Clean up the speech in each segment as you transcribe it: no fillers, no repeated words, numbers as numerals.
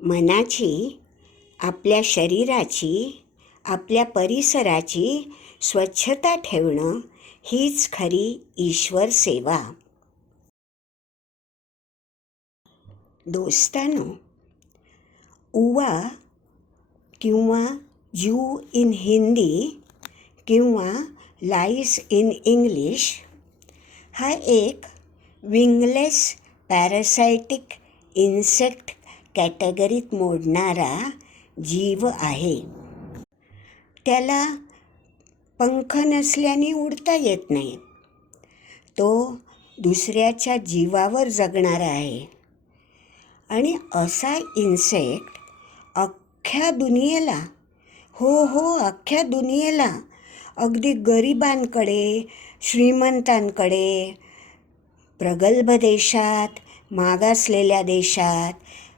मनाची, आपल्या शरीराची, आपल्या परिसराची स्वच्छता ठेवणं हीच खरी ईश्वर सेवा. दोस्तानो, उवा किंवा जू इन हिंदी किंवा लाईस इन इंग्लिश हा एक विंगलेस पॅरासायटिक इन्सेक्ट कॅटेगरीत मोडणारा जीव आहे. त्याला पंख नसल्याने उडता येत नाही. तो दुसऱ्याच्या जीवावर जगणारा आहे आणि असा इन्सेक्ट अख्ख्या दुनियेला, अख्ख्या दुनियेला, अगदी गरिबांकडे, श्रीमंतांकडे, प्रगल्भ देशात, मागासलेल्या देशात,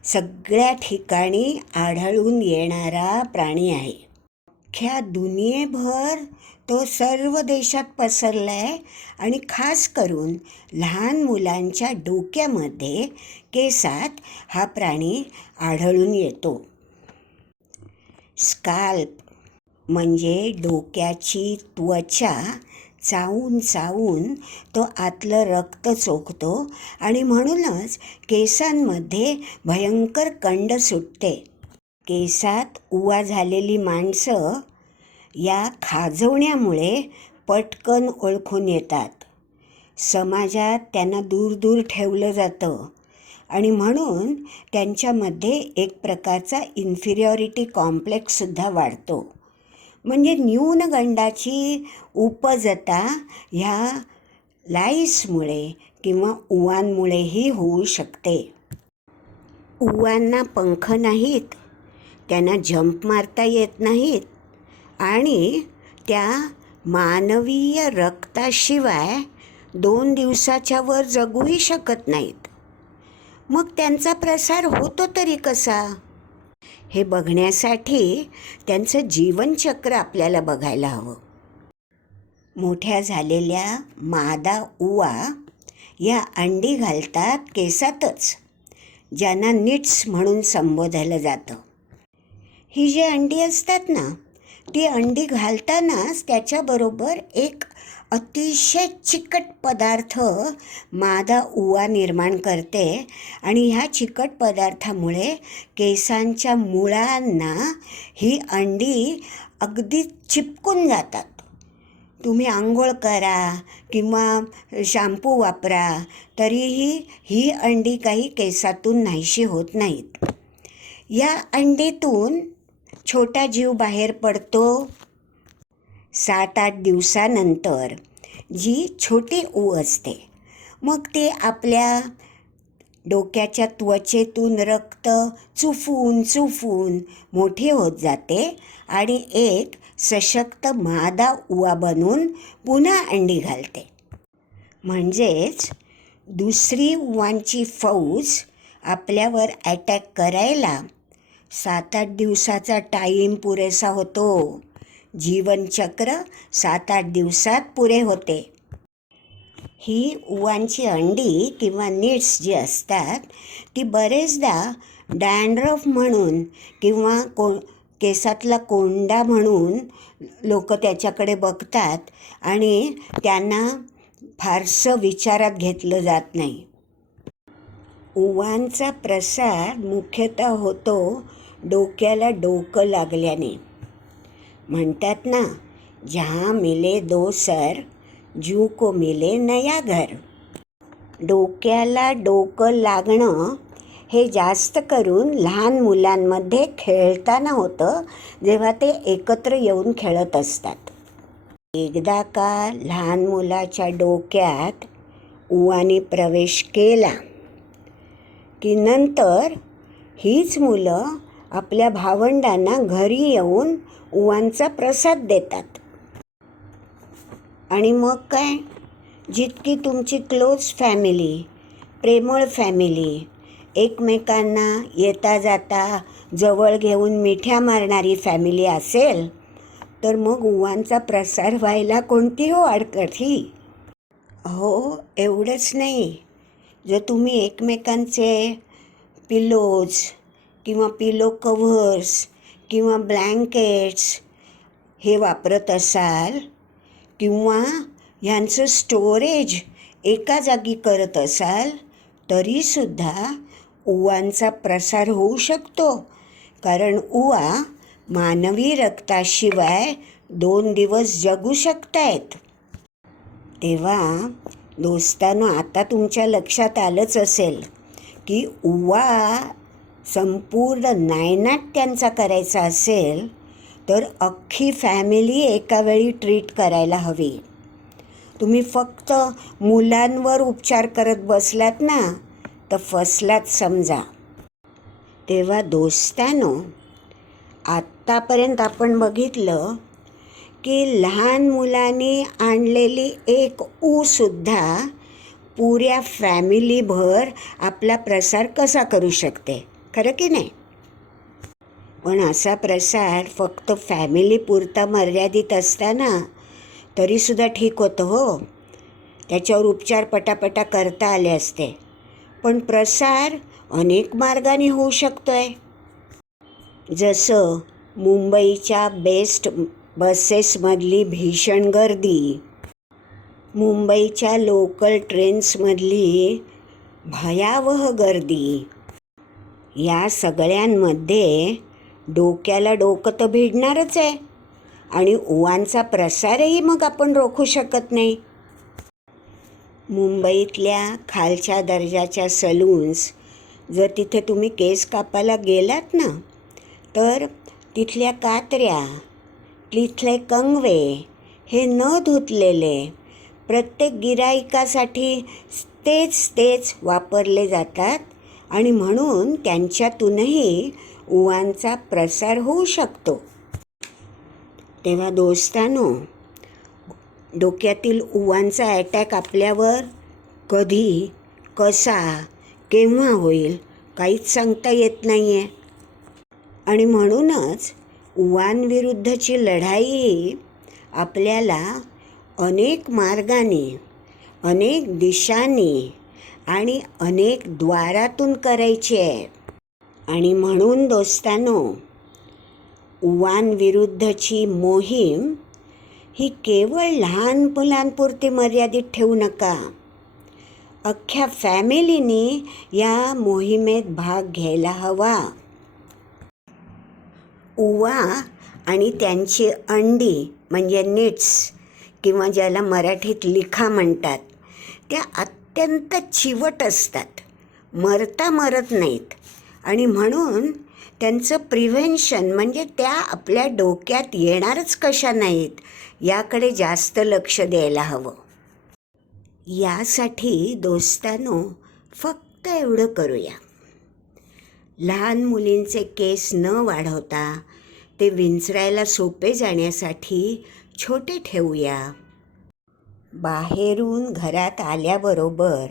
सगळ्या ठिकाणी आढळून येणारा प्राणी आहे. अख्ख्या दुनियेभर तो सर्व देशात पसरला आहे आणि खास करून लहान मुलांच्या डोक्यामध्ये, केसात हा प्राणी आढळून येतो. स्काल्प म्हणजे डोक्याची त्वचा चावून चावून तो आतलं रक्त चोखतो आणि म्हणूनच केसांमध्ये भयंकर कंड सुटते. केसात उवा झालेली माणसं या खाजवण्यामुळे पटकन ओळखून येतात. समाजात त्यांना दूर दूर ठेवलं जातं आणि म्हणून त्यांच्यामध्ये एक प्रकारचा इन्फिरियॉरिटी कॉम्प्लेक्ससुद्धा वाढतो. म्हणजे न्यूनगंडाची उपजता ह्या लाईसमुळे किंवा उवांमुळेही होऊ शकते. उवांना पंख नाहीत, त्यांना जंप मारता येत नाहीत आणि त्या मानवीय रक्ताशिवाय 2 दिवसाच्या वर जगूही शकत नाहीत. मग त्यांचा प्रसार होतो तरी कसा? हे बघण्यासाठी त्यांचं जीवनचक्र आपल्याला बघायला हवं. मोठ्या झालेल्या मादा उवा या अंडी घालतात केसातच, ज्यांना निट्स म्हणून संबोधलं जातं. ही जी अंडी असतात ना, ती अंडी घालतानाच त्याच्याबरोबर एक अतिशय चिकट पदार्थ मादा उवा निर्माण करते आणि ह्या चिकट पदार्थामुळे केसांच्या मुळांना ही अंडी अगदी चिपकून जातात. तुम्ही आंघोळ करा किंवा शॅम्पू वापरा तरीही ही अंडी काही केसातून नाहीशी होत नाहीत. या अंडीतून छोटा जीव बाहेर पडतो. 7-8 दिवसानंतर जी छोटी ऊव असते, मग ते आपल्या डोक्याच्या त्वचेतून रक्त चुफून चुफून मोठी होत जाते आणि एक सशक्त मादा उवा बनून पुन्हा अंडी घालते. म्हणजेच दुसरी उवांची फौज आपल्यावर अटॅक करायला 7-8 दिवसाचा टाईम पुरेसा होतो. जीवनचक्र 7-8 दिवसात पुरे होते. ही उवांची अंडी किंवा निट्स जी असतात ती बरेचदा डॅन्ड्रफ म्हणून किंवा केसातला कोंडा म्हणून लोक त्याच्याकडे बघतात आणि त्यांना फारसं विचारात घेतलं जात नाही. उवांचा प्रसार मुख्यतः होतो डोक्याला डोकं लागल्याने. म्हणतात ना, जहाँ मिले 2 सर, जू को मिले नया घर. डोक्याला डोकं लागणं हे जास्त करून लहान मुलांमध्ये खेळताना होतं, जेव्हा ते एकत्र येऊन खेळत असतात. एकदा का लहान मुलाच्या डोक्यात उवाने प्रवेश केला की नंतर हीच मुलं आपल्या भावंडांना घरी येऊन उवांचा प्रसाद देतात. आणि मग काय, जितकी तुमची क्लोज फॅमिली, प्रेमळ फॅमिली, एकमेकांना येता जाता जवळ घेऊन मिठ्या मारणारी फॅमिली असेल तर मग उवांचा प्रसार व्हायला कोणती अडचण? हो, एवढंच नाही, जर तुम्ही एकमेकांचे पिलोज किंवा पिलो कव्हर्स किंवा ब्लँकेट्स हे वापरत असाल किंवा ह्यांचं स्टोरेज एका जागी करत असाल तरीसुद्धा उवांचा प्रसार होऊ शकतो. कारण उवा मानवी रक्ताशिवाय 2 दिवस जगू शकतायत. तेव्हा दोस्तांनो, आता तुमच्या लक्षात आलंच असेल की उवा संपूर्ण नायनाट त्यांचा करायचा असेल तर अख्खी फॅमिली एका वेळी ट्रीट करायला हवी. तुम्ही फक्त मुलांवर उपचार करत बसलात ना तर फसलात समजा. तेव्हा दोस्तांनो, आत्तापर्यंत आपण बघितलं की लहान मुलांनी आणलेली एक ऊसुद्धा पुऱ्या फॅमिलीभर आपला प्रसार कसा करू शकते, खरं की नाही? पण असा प्रसार फक्त फॅमिलीपुरता मर्यादित असताना तरीसुद्धा ठीक होतं हो. त्याच्यावर उपचार पटापटा करता आले असते. पण प्रसार अनेक मार्गाने होऊ शकतो आहे. जसं मुंबईच्या बेस्ट बसेसमधली भीषण गर्दी, मुंबईच्या लोकल ट्रेन्समधली भयावह गर्दी, या सगळ्यांमध्ये डोक्याला डोकं तर भिडणारच आहे आणि उवांचा प्रसारही मग आपण रोखू शकत नाही. मुंबईतल्या खालच्या दर्जाच्या सलून्स, जर तिथे तुम्ही केस कापायला गेलात ना तर तिथल्या कात्र्या, तिथले कंगवे हे न धुतलेले प्रत्येक गिऱ्हाईकासाठी तेच वापरले जातात आणि म्हणून त्यांच्यातूनही उवांचा प्रसार होऊ शकतो. तेव्हा दोस्तांनो, डोक्यातील उवांचा अटॅक आपल्यावर कधी, कसा, केव्हा होईल काहीच सांगता येत नाही आहे. आणि म्हणूनच उवांविरुद्धची लढाई आपल्याला अनेक मार्गाने, अनेक दिशांनी आणि अनेक द्वारातून करायची आहे. आणि म्हणून दोस्तांनो, उवांविरुद्धची मोहीम ही केवळ लहान मुलांपुरती मर्यादित ठेवू नका. अख्ख्या फॅमिलीनी या मोहिमेत भाग घ्यायला हवा. उवा आणि त्यांची अंडी म्हणजे निट्स किंवा ज्याला मराठीत लिखा म्हणतात, त्या अत्यंत चिवट असतात, मरत नाहीत. आणि म्हणून त्यांचं प्रिव्हेन्शन म्हणजे त्या आपल्या डोक्यात येणारच कशा नाहीत याकडे जास्त लक्ष द्यायला हवं. यासाठी दोस्तांनो, फक्त एवढं करूया. लहान मुलींचे केस न वाढवता ते विंचरायला सोपे जाण्यासाठी छोटे ठेवूया. बाहेरून घरात आल्याबरोबर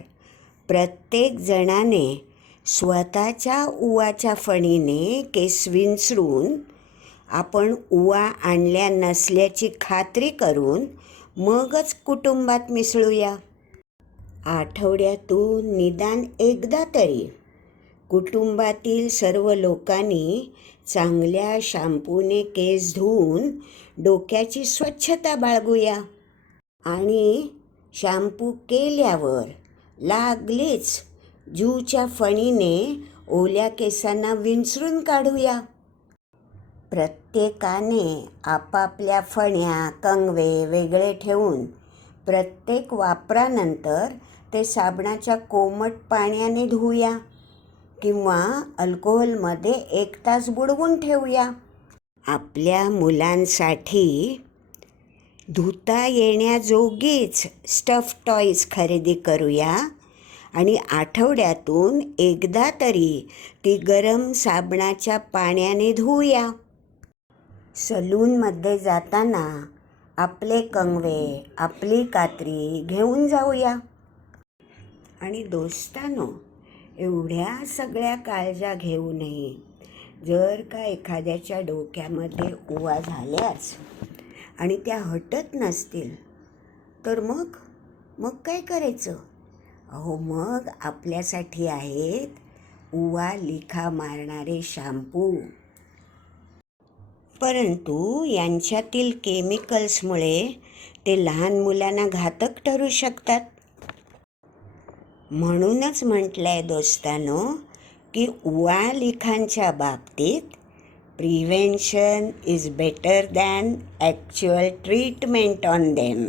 प्रत्येक जणाने स्वतःच्या उवाच्या फणीने केस विंचरून आपण उवा आणल्या नसल्याची खात्री करून मगच कुटुंबात मिसळूया. आठवड्यातून निदान एकदा तरी कुटुंबातील सर्व लोकांनी चांगल्या शॅम्पूने केस धुवून डोक्याची स्वच्छता बाळगूया. आणि शॅम्पू केल्यावर लागलीच जूच्या फणीने ओल्या केसांना विंचरून काढूया. प्रत्येकाने आपापल्या फण्या, कंगवे वेगळे ठेवून प्रत्येक वापरानंतर ते साबणाच्या कोमट पाण्याने धुऊया किंवा अल्कोहोलमध्ये 1 तास बुडवून ठेवूया. आपल्या मुलांसाठी धुता येण्याजोगीच स्टफ टॉईज खरेदी करूया आणि आठवड्यातून एकदा तरी ती गरम साबणाच्या पाण्याने धुऊया. सलूनमध्ये जाताना आपले कंगवे, आपली कात्री घेऊन जाऊया. आणि दोस्तांनो, एवढ्या सगळ्या काळजा घेऊनही जर का एखाद्याच्या डोक्यामध्ये उवा झाल्याच आणि त्या हटत नसतील तर मग काय करायचं? अहो, मग आपल्यासाठी आहेत उवा लिखा मारणारे शॅम्पू. परंतु यांच्यातील केमिकल्समुळे ते लहान मुलांना घातक ठरू शकतात. म्हणूनच म्हटलंय दोस्तांनो की उवा लिखांच्या बाबतीत prevention is better than actual treatment on them.